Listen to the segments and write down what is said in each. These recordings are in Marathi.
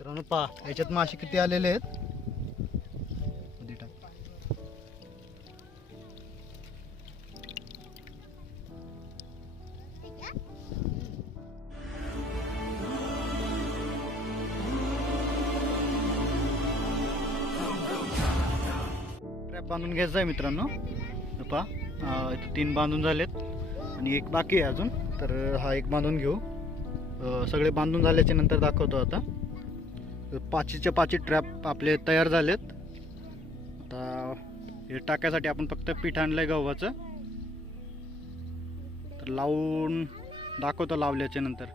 तर पहा याच्यात मासे किती आलेले आहेत. ट्रॅप बांधून घ्यायचं आहे मित्रांनो. पहा इथे 3 बांधून झालेत आणि एक बाकी आहे अजून. तर हा एक बांधून घेऊ. सगळे बांधून झाल्याच्या नंतर दाखवतो. आता 5च्या 5 ट्रॅप आपले तयार झालेत. आता हे टाकायसाठी आपण फक्त पीठ आणलंय गव्हाचं. तर लावून दाखवतो लावल्याच्या नंतर.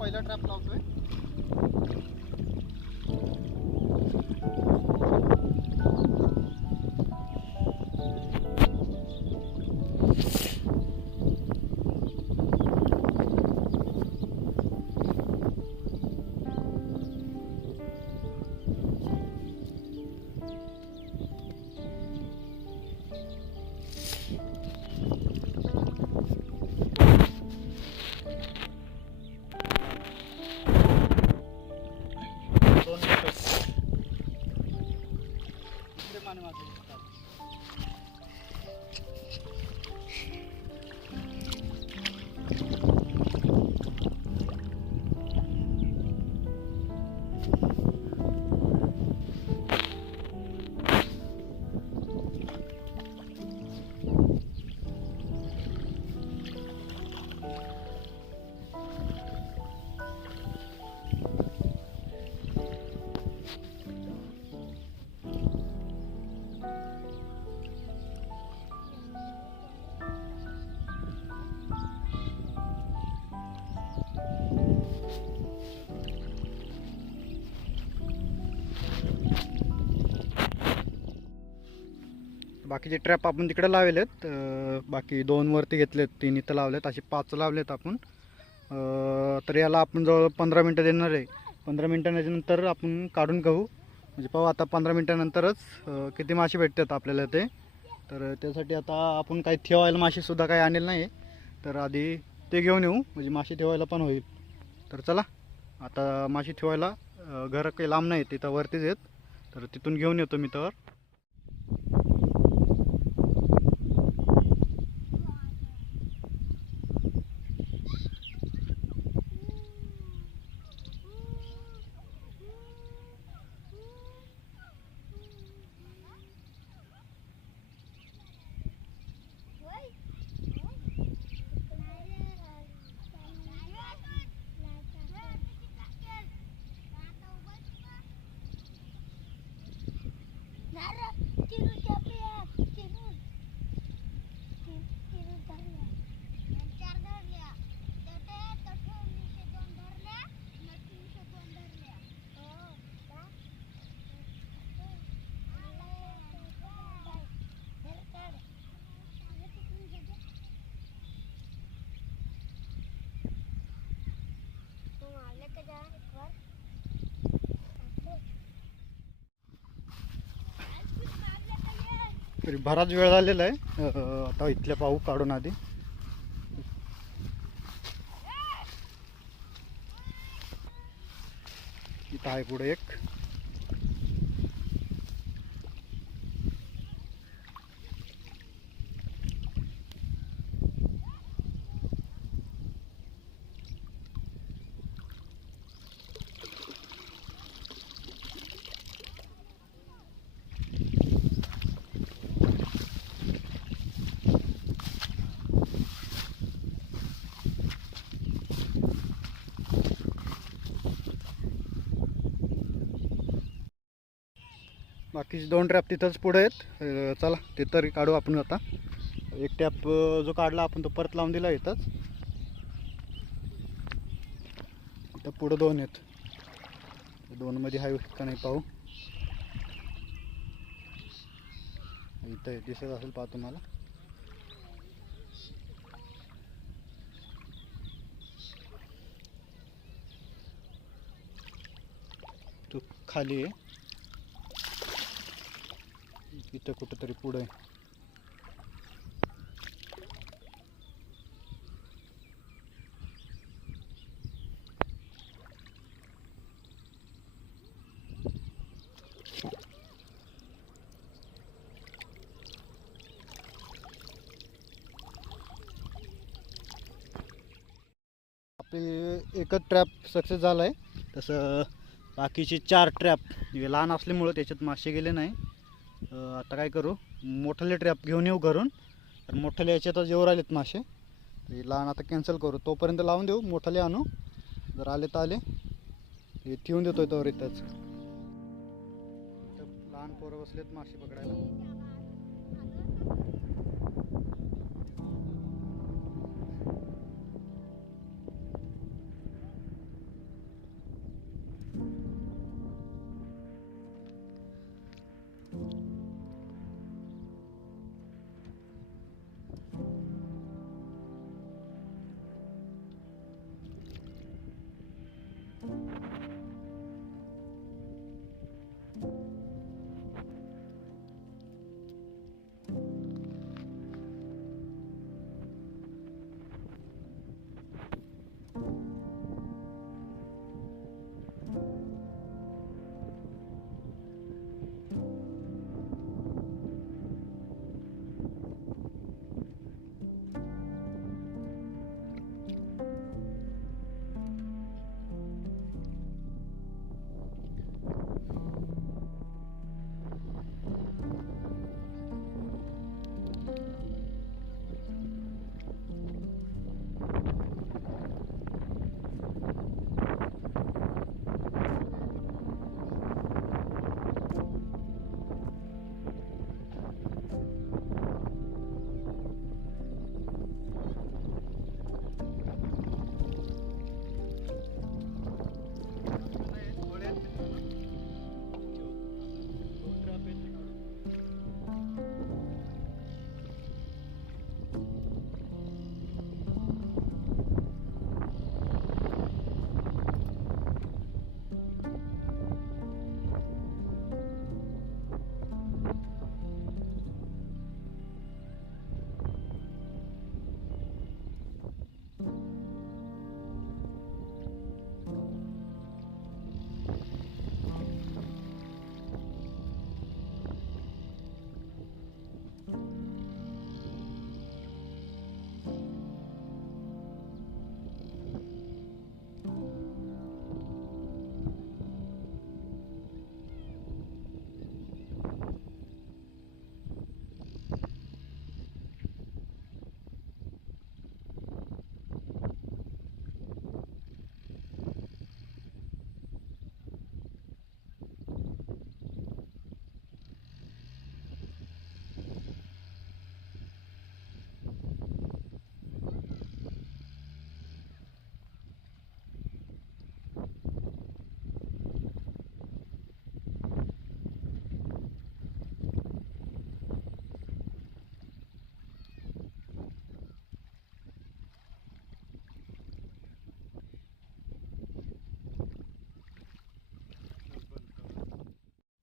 पहिला ट्रॅप लावतोय. बाकीचे ट्रॅप आपण तिकडे लावलेत. बाकी 2 वरती घेतलेत, 3 इथं लावलेत, असे 5 लावलेत आपण. तर याला आपण जवळ 15 मिनटं देणार आहे. 15 मिनटानंतर आपण काढून घेऊ. म्हणजे पाहू आता 15 मिनटानंतरच किती मासे भेटतात आपल्याला ते. तर त्यासाठी आता आपण काही ठेवायला मासेसुद्धा काही आणले नाही. तर आधी ते घेऊन येऊ, म्हणजे मासे ठेवायला पण होईल. तर चला आता मासे ठेवायला घर काही लांब नाही, तिथं वरतीच आहेत. तर तिथून घेऊन येतो मी. तर तरी बराच वेळ झालेला आहे. आता इथल्या पाहू काढून आधी. इथं आहे पुढे एक. बाकीचे 2 ट्रॅप तिथंच पुढे आहेत. चला ते तरी काढू आपण आता. एक टॅप जो काढला आपण तो परत लावून दिला इथंच. इथं पुढं 2 आहेत. 2 मध्ये आहे का नाही पाहू. इथं दिसत असेल पहा तुम्हाला. तो खाली आहे. इथं कुठंतरी पुढे. एकच ट्रॅप सक्सेस झाला आहे. तसं बाकीचे 4 ट्रॅप लहान असल्यामुळं त्याच्यात मासे गेले नाही. आता काय करू, मोठाले ट्रॅप घेऊन येऊ घरून. तर मोठाले याच्यातच जेवर आलेत मासे, हे लहान आता कॅन्सल करू. तोपर्यंत लावून देऊ, मोठाले आणू. जर आले तर आले, हे ठेवून देतोय तोवर इथंच. लहान पोरं बसलेत मासे पकडायला.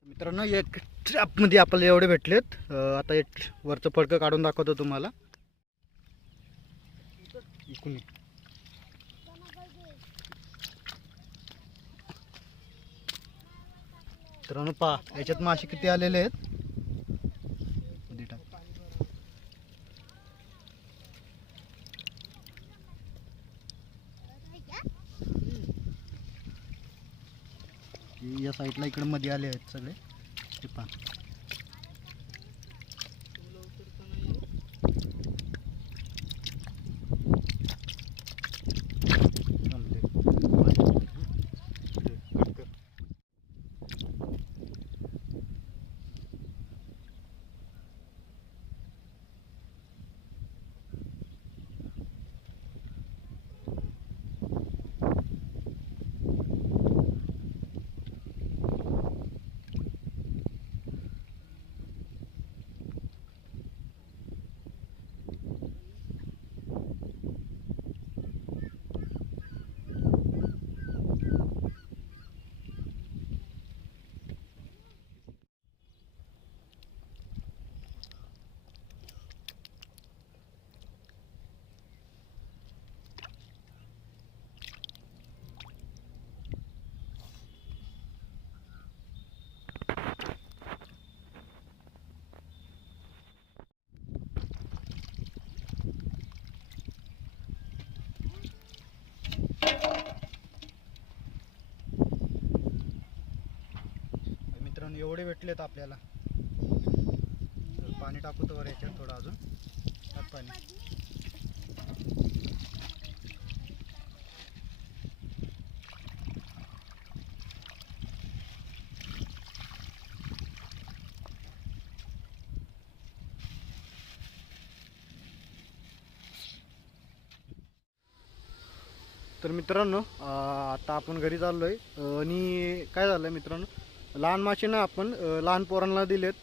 मित्रांनो, एक ट्रॅपमध्ये आपल्याला एवढे भेटलेत. आता एक वरचं फडकं काढून दाखवतो तुम्हाला. इकडून मित्रांनो पहा, याच्यात मासे किती आलेले आहेत. या साईडला इकडे मध्ये आले आहेत सगळे, ते पहा. एवढे भेटलेत आपल्याला. तर पाणी टाकू तर याच्यात थोडं अजून टाक पाणी. तर मित्रांनो आता आपण घरी चाललो आहे. आणि काय झालं मित्रांनो, लहान मासे ना आपण लहान पोरांना दिलेत.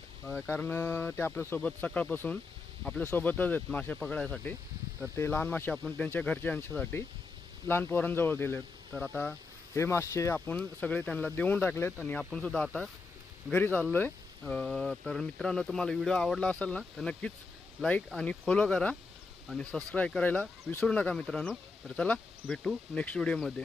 कारण ते आपल्यासोबत सकाळपासून आपल्यासोबतच आहेत मासे पकडायसाठी. तर ते लहान मासे आपण त्यांच्या घरच्यांसाठी लहान पोरांजवळ दिलेत. तर आता हे मासे आपण सगळे त्यांना देऊन टाकलेत आणि आपण सुद्धा आता घरी चाललो आहे. तर मित्रांनो, तुम्हाला व्हिडिओ आवडला असेल ना तर नक्कीच लाईक आणि फॉलो करा आणि सबस्क्राईब करायला विसरू नका मित्रांनो. तर चला भेटू नेक्स्ट व्हिडिओमध्ये.